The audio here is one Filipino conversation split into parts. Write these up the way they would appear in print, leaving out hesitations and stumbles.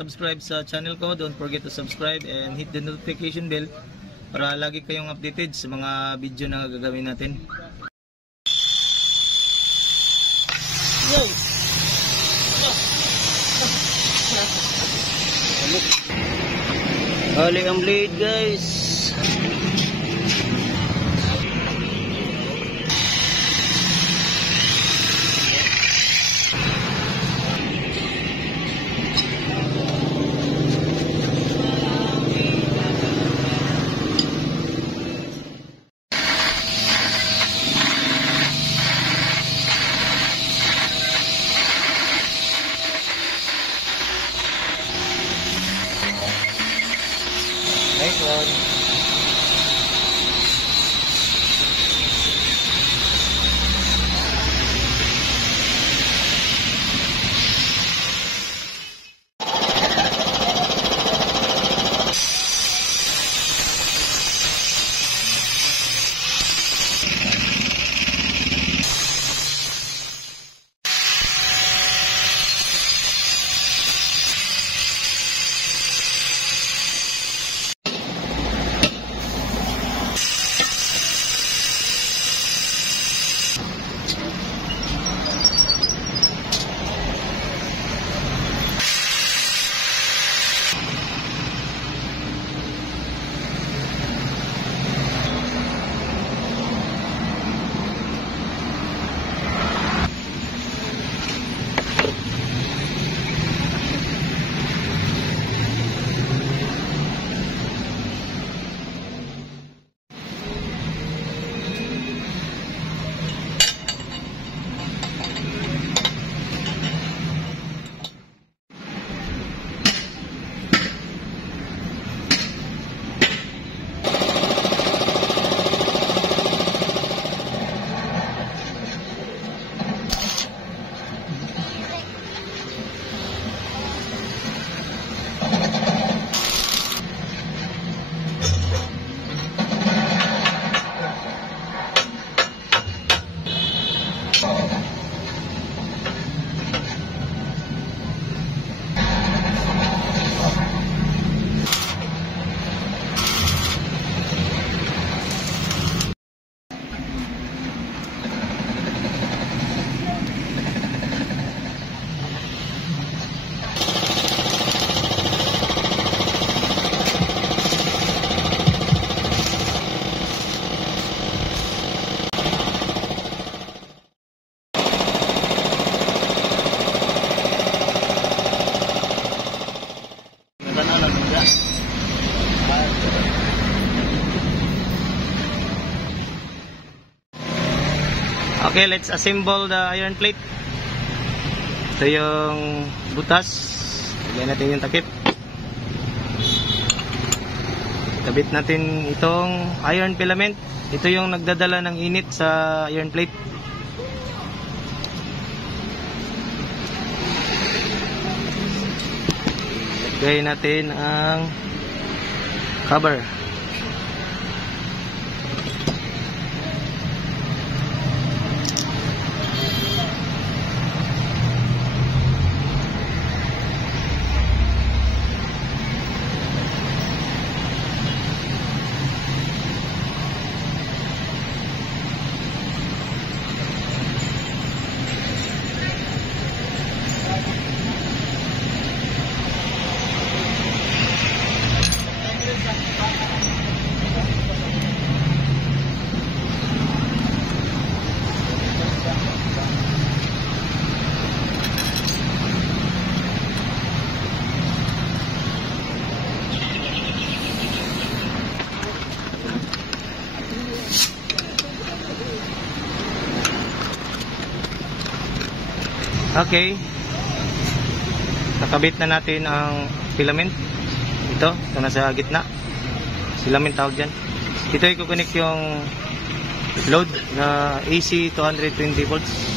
nakasubscribe sa channel ko, don't forget to subscribe and hit the notification bell para lagi kayong updated sa mga video na gagawin natin. Huli ang blade, guys. Nice one. Okay, let's assemble the iron plate. Ito yung butas. Lagyan natin yung takip. Kabit natin itong iron filament. Ito yung nagdadala ng init sa iron plate. Lagay natin ang cover. Okay, nakabit na natin ang filament. Ito nasa gitna, filament tawag dyan. Ito ay kukunik yung load na AC 220 volts.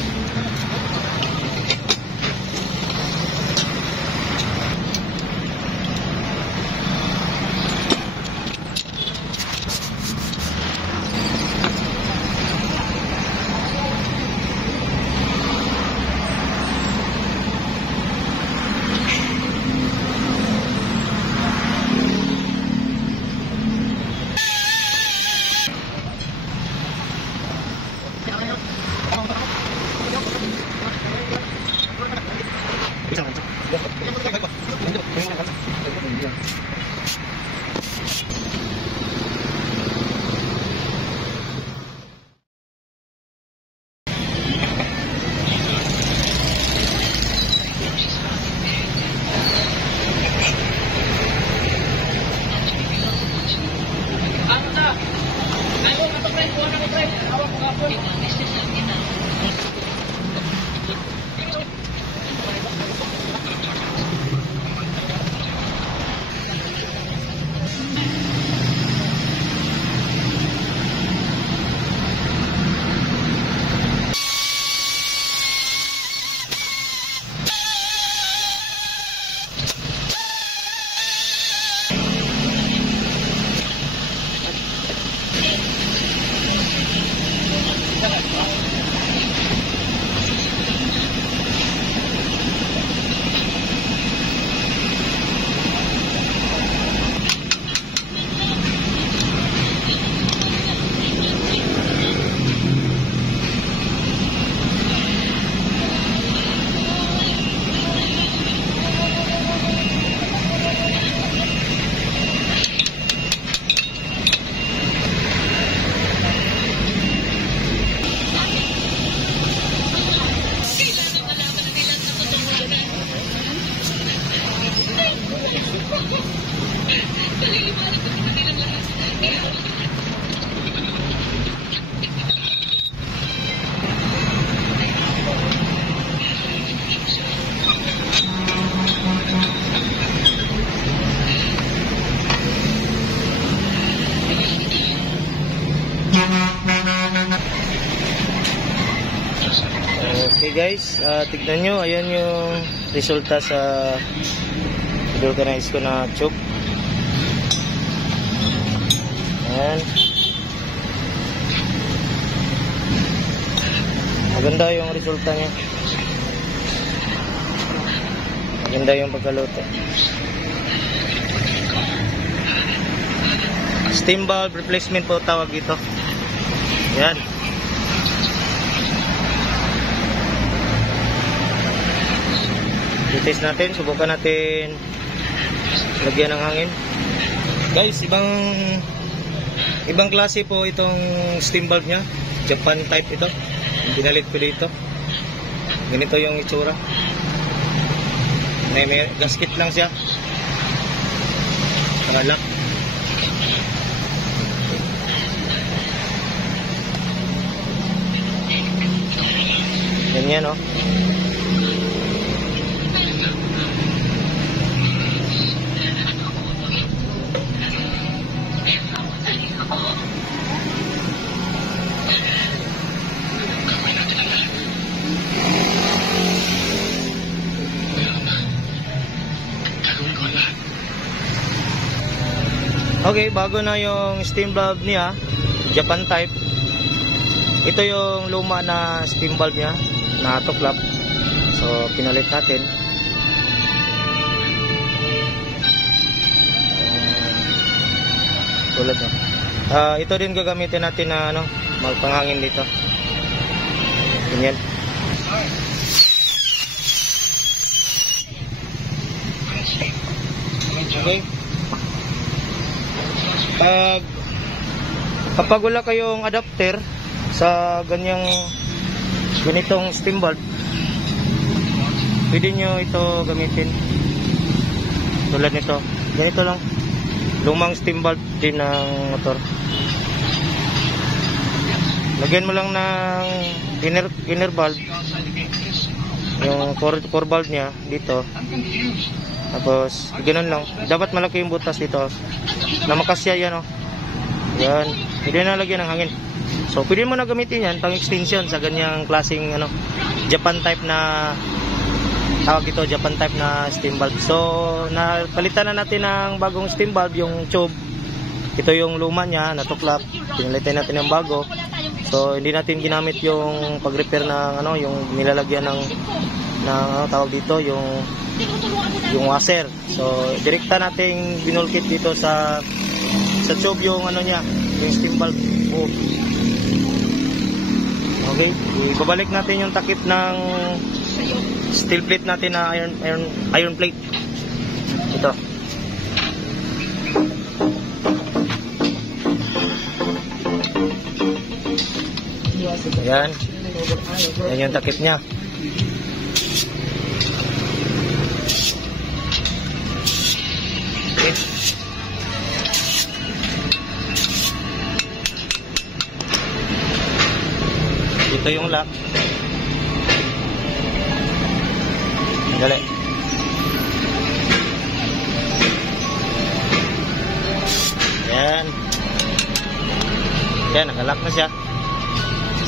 guys, tignan nyo, ayan yung resulta sa vulcanize ko na tube. Ayan. Maganda yung resulta niya. Maganda yung pagkaluto. Steam valve replacement po tawag dito. Ayan. I-test natin, subukan natin lagyan ng hangin. Guys, ibang klase po itong steam valve nya. Japan type ito. Pinalit ko dito. Ganito yung itsura. May gasket lang siya. Para lock. Ganyan, oh. Okay, bago na yung steam valve niya, Japan type. Ito yung luma na steam valve niya na tuklap. So, pinalit natin. Tulad na. Ito din gagamitin natin na magpanghangin dito. Ganyan. Okay. Kapag wala kayong adapter sa ganitong steam valve, pwede nyo ito gamitin tulad nito. Ganito lang, lumang steam valve din ng motor. Lagyan mo lang ng inner valve, yung core valve nya dito. Tapos ganoon lang, dapat malaki yung butas dito na makasya yan, oh. Yan, pwede na lagyan ng hangin. So pwede mo na gamitin yan pang extension sa ganyang klaseng Japan type na tawag ito, Japan type na steam valve. So napalitan na natin ng bagong steam valve, yung tube. Ito yung luma nya, natuklap. Pinalitan natin ng bago. So hindi natin ginamit yung pag-repair ng yung nilalagyan ng tawag dito, yung washer. So direkta nating binulkit dito sa tube yung nya, yung steam valve. Oh. Okay, ibabalik natin yung takip ng steel plate natin na iron plate. Ito. Ayan. Ayan yung takip niya. Okay. Ito yung lock. Dali. Ayan. Ayan, nakalock na siya.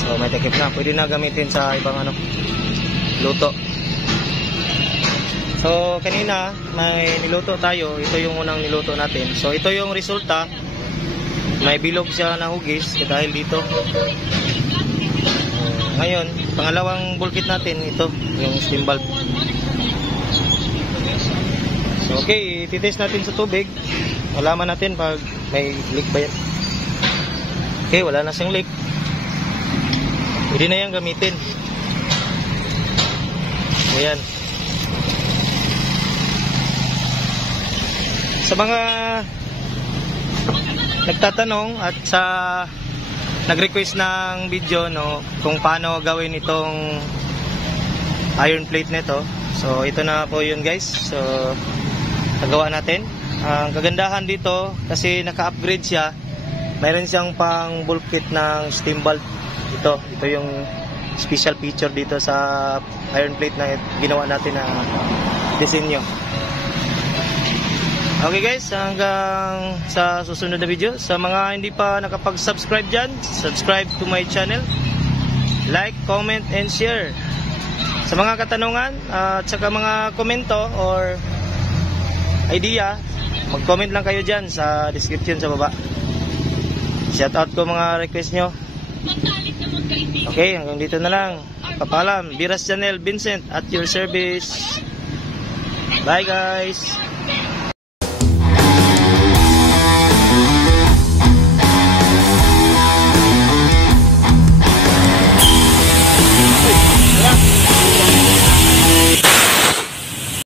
So may takip na. Pwede na gamitin sa ibang luto. So kanina may niluto tayo. Ito yung unang niluto natin. So ito yung resulta. May bilog siya na hugis dahil dito. Ngayon, pangalawang bulkit natin, ito, yung steam valve. So, okay, titest natin sa tubig. Malaman natin pag may leak ba yan. Okay, wala na siyang leak. Pwede na yan gamitin. Ayan. Sa mga nagtatanong at sa nag-request ng video kung paano gawin itong iron plate nito. So ito na po yun, guys. So nagawa natin. Ang kagandahan dito kasi naka-upgrade siya. Mayroon siyang pang bulkit ng steam valve. Ito yung special feature dito sa iron plate na ginawa natin na disenyo. Okay guys, hanggang sa susunod na video. Sa mga hindi pa nakapag-subscribe dyan, subscribe to my channel. Like, comment, and share. Sa mga katanungan at saka mga komento or idea, mag-comment lang kayo dyan sa description sa baba. Shoutout ko mga request nyo. Okay, hanggang dito na lang. Papalam, Biras Channel, Vincent at your service. Bye guys.